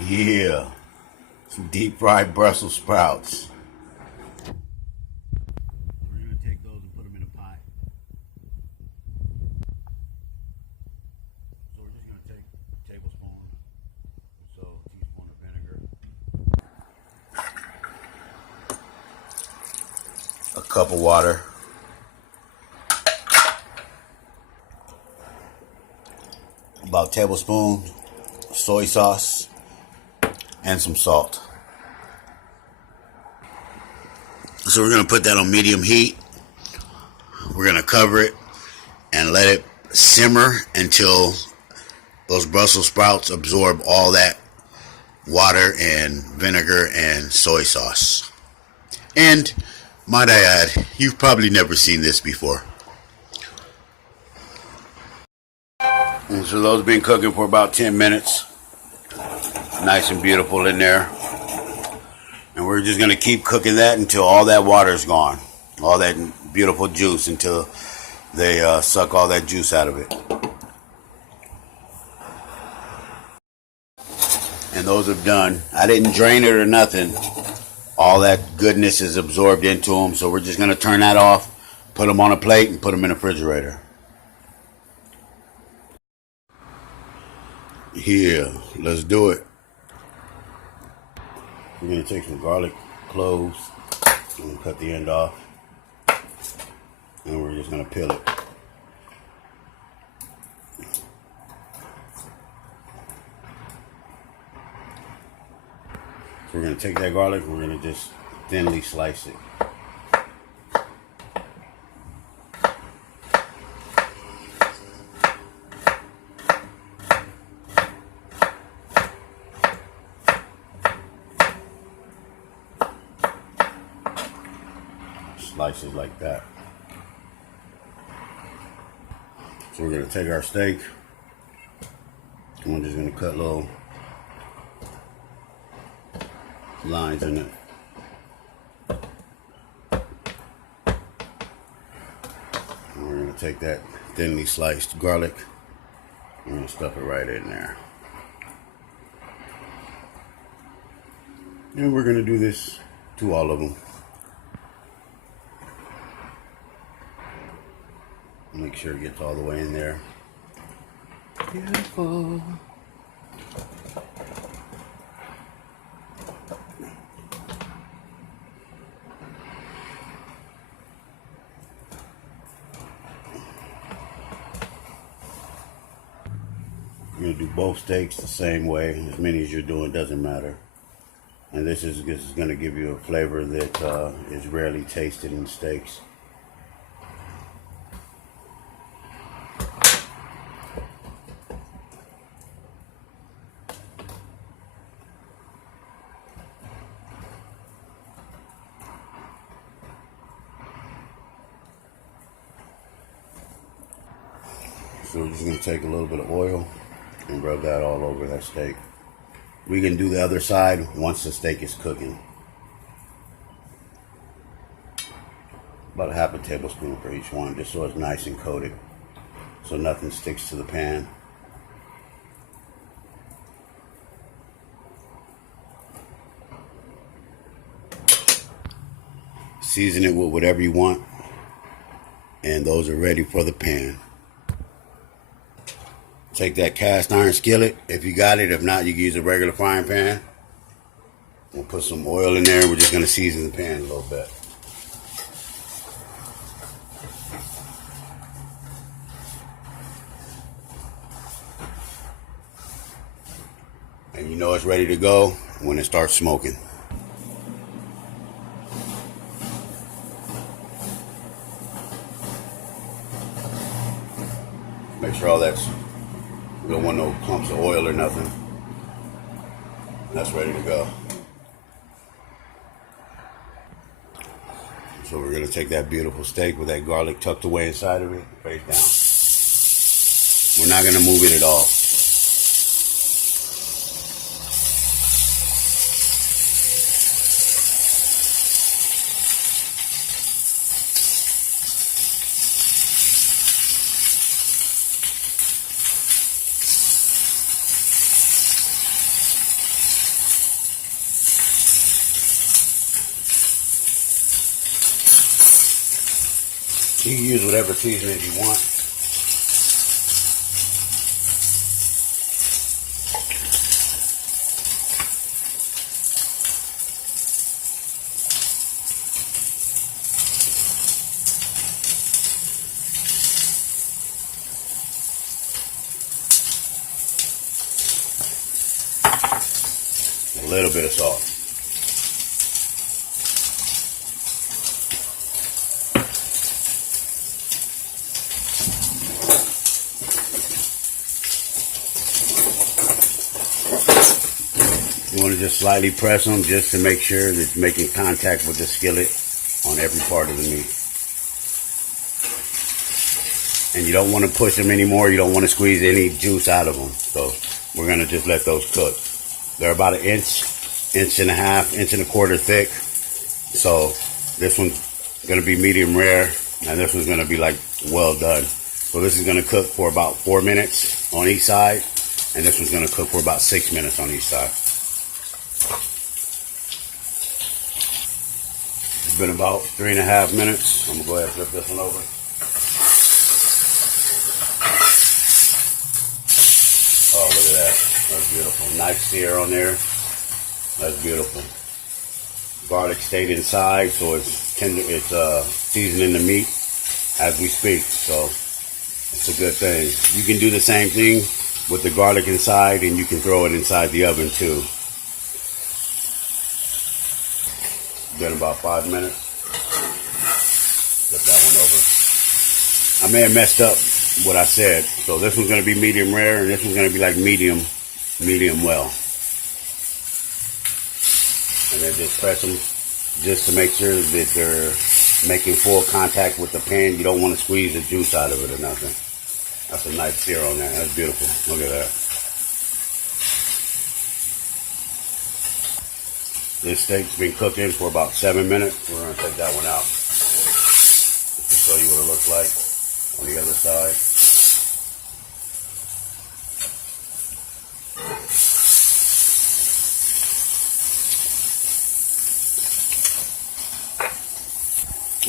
Yeah, some deep fried Brussels sprouts. We're gonna take those and put them in a pot. So we're just gonna take a tablespoon, so a teaspoon of vinegar, a cup of water, about a tablespoon soy sauce, and some salt. So we're going to put that on medium heat. We're going to cover it and let it simmer until those Brussels sprouts absorb all that water and vinegar and soy sauce. And might I add, you've probably never seen this before. And so those have been cooking for about 10 minutes. Nice and beautiful in there. And we're just going to keep cooking that until all that water is gone. All that beautiful juice until they suck all that juice out of it. And those are done. I didn't drain it or nothing. All that goodness is absorbed into them. So we're just going to turn that off, put them on a plate, and put them in the refrigerator. Here, let's do it. We're going to take some garlic cloves and cut the end off. And we're just going to peel it. So we're going to take that garlic, we're going to just thinly slice it. Slices like that. So we're going to take our steak and we're just going to cut little lines in it. And we're going to take that thinly sliced garlic and we're going to stuff it right in there. And we're going to do this to all of them. Make sure it gets all the way in there. Beautiful. You're going to do both steaks the same way. As many as you're doing doesn't matter. And this is going to give you a flavor that is rarely tasted in steaks. So we're just going to take a little bit of oil and rub that all over that steak. We can do the other side once the steak is cooking. About a half a tablespoon for each one, just so it's nice and coated, so nothing sticks to the pan. Season it with whatever you want, and those are ready for the pan. Take that cast iron skillet if you got it. If not, you can use a regular frying pan. We'll put some oil in there. We're just going to season the pan a little bit. And you know it's ready to go when it starts smoking. Make sure all that's, we don't want no clumps of oil or nothing. That's ready to go. So we're going to take that beautiful steak with that garlic tucked away inside of it, face down. We're not going to move it at all. You can use whatever seasoning you want. A little bit of salt. You want to just slightly press them just to make sure that it's making contact with the skillet on every part of the meat. And you don't want to push them anymore. You don't want to squeeze any juice out of them. So we're going to just let those cook. They're about an inch and a half, inch and a quarter thick. So this one's going to be medium rare, and this one's going to be like well done. So this is going to cook for about 4 minutes on each side, and this one's going to cook for about 6 minutes on each side. It's been about 3.5 minutes. I'm going to go ahead and flip this one over. Oh, look at that. That's beautiful. Nice sear on there. That's beautiful. Garlic stayed inside, so it's tender. It's seasoning the meat as we speak. So it's a good thing. You can do the same thing with the garlic inside, and you can throw it inside the oven too. Been about 5 minutes. Flip that one over. I may have messed up what I said. So this one's going to be medium rare, and this one's going to be like medium well. And then just press them just to make sure that they're making full contact with the pan. You don't want to squeeze the juice out of it or nothing. That's a nice sear on there. That's beautiful. Look at that. This steak's been cooking for about 7 minutes. We're going to take that one out. Just to show you what it looks like on the other side.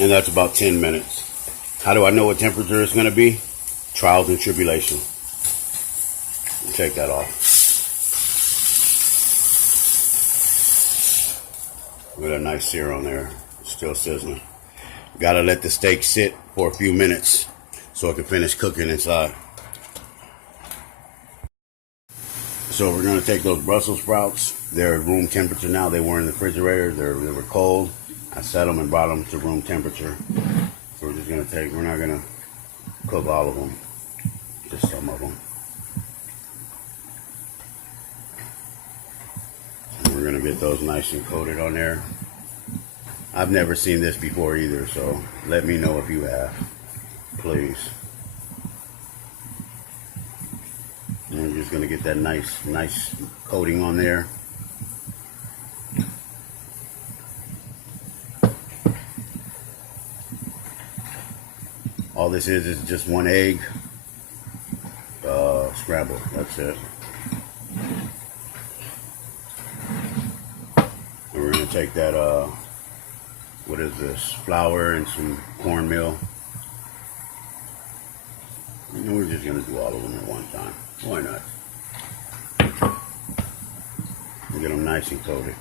And that's about 10 minutes. How do I know what temperature it's going to be? Trials and tribulation. Take that off. With a nice sear on there. Still sizzling. Got to let the steak sit for a few minutes so it can finish cooking inside. So we're going to take those Brussels sprouts. They're at room temperature now. They were in the refrigerator. They were cold. I set them and brought them to room temperature. So we're just going to we're not going to cook all of them. Just some of them. And we're going to get those nice and coated on there. I've never seen this before either, so let me know if you have, please. And we're just going to get that nice coating on there. All this is just one egg scrambled. That's it. And we're going to take that, what is this, flour and some cornmeal. And we're just going to do all of them at one time. Why not? We'll get them nice and coated.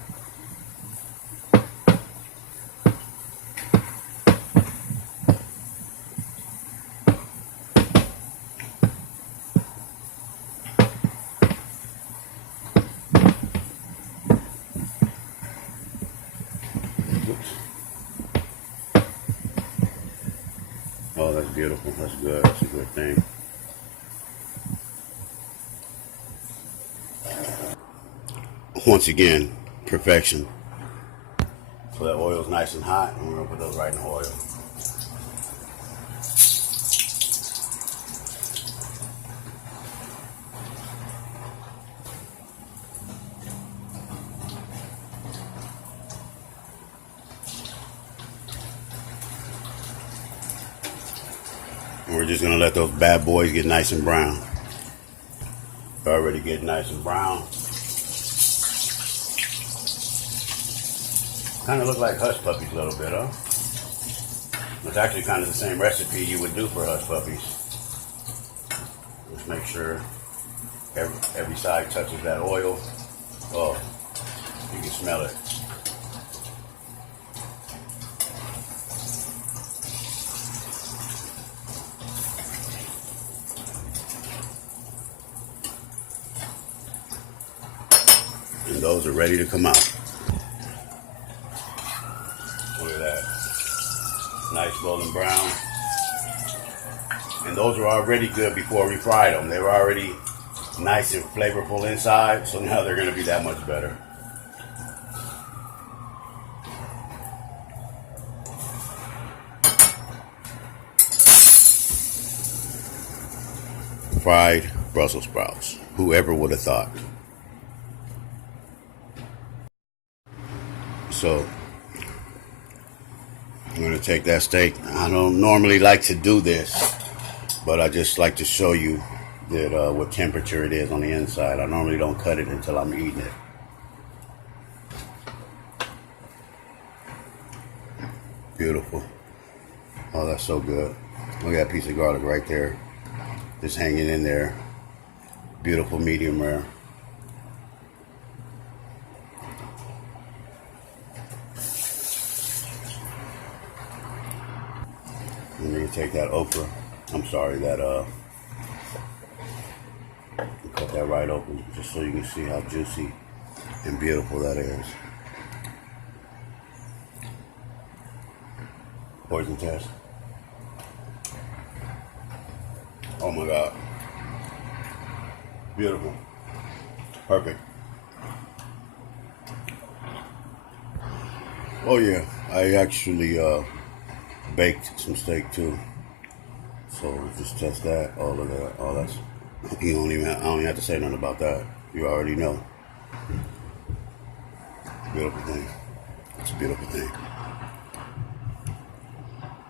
Oh, that's beautiful. That's good. That's a good thing. Once again, perfection. So that oil's nice and hot, and we're going to put those right in the oil. And we're just going to let those bad boys get nice and brown. They're already getting nice and brown. Kind of look like hush puppies a little bit, huh? It's actually kind of the same recipe you would do for hush puppies. Just make sure every side touches that oil. Oh, you can smell it. And those are ready to come out. Look at that. Nice golden brown. And those were already good before we fried them. They were already nice and flavorful inside, so now they're going to be that much better. Fried Brussels sprouts. Whoever would have thought. So I'm going to take that steak. I don't normally like to do this, but I just like to show you that what temperature it is on the inside. I normally don't cut it until I'm eating it. Beautiful. Oh, that's so good. Look at that piece of garlic right there. Just hanging in there. Beautiful medium rare. I'm going to take that okra. I'm sorry, that cut that right open just so you can see how juicy and beautiful that is. Poison test. Oh my God. Beautiful. Perfect. Oh yeah, I actually baked some steak too. So just test that, all of that, all that's, I don't even have to say nothing about that. You already know. Beautiful thing. It's a beautiful thing.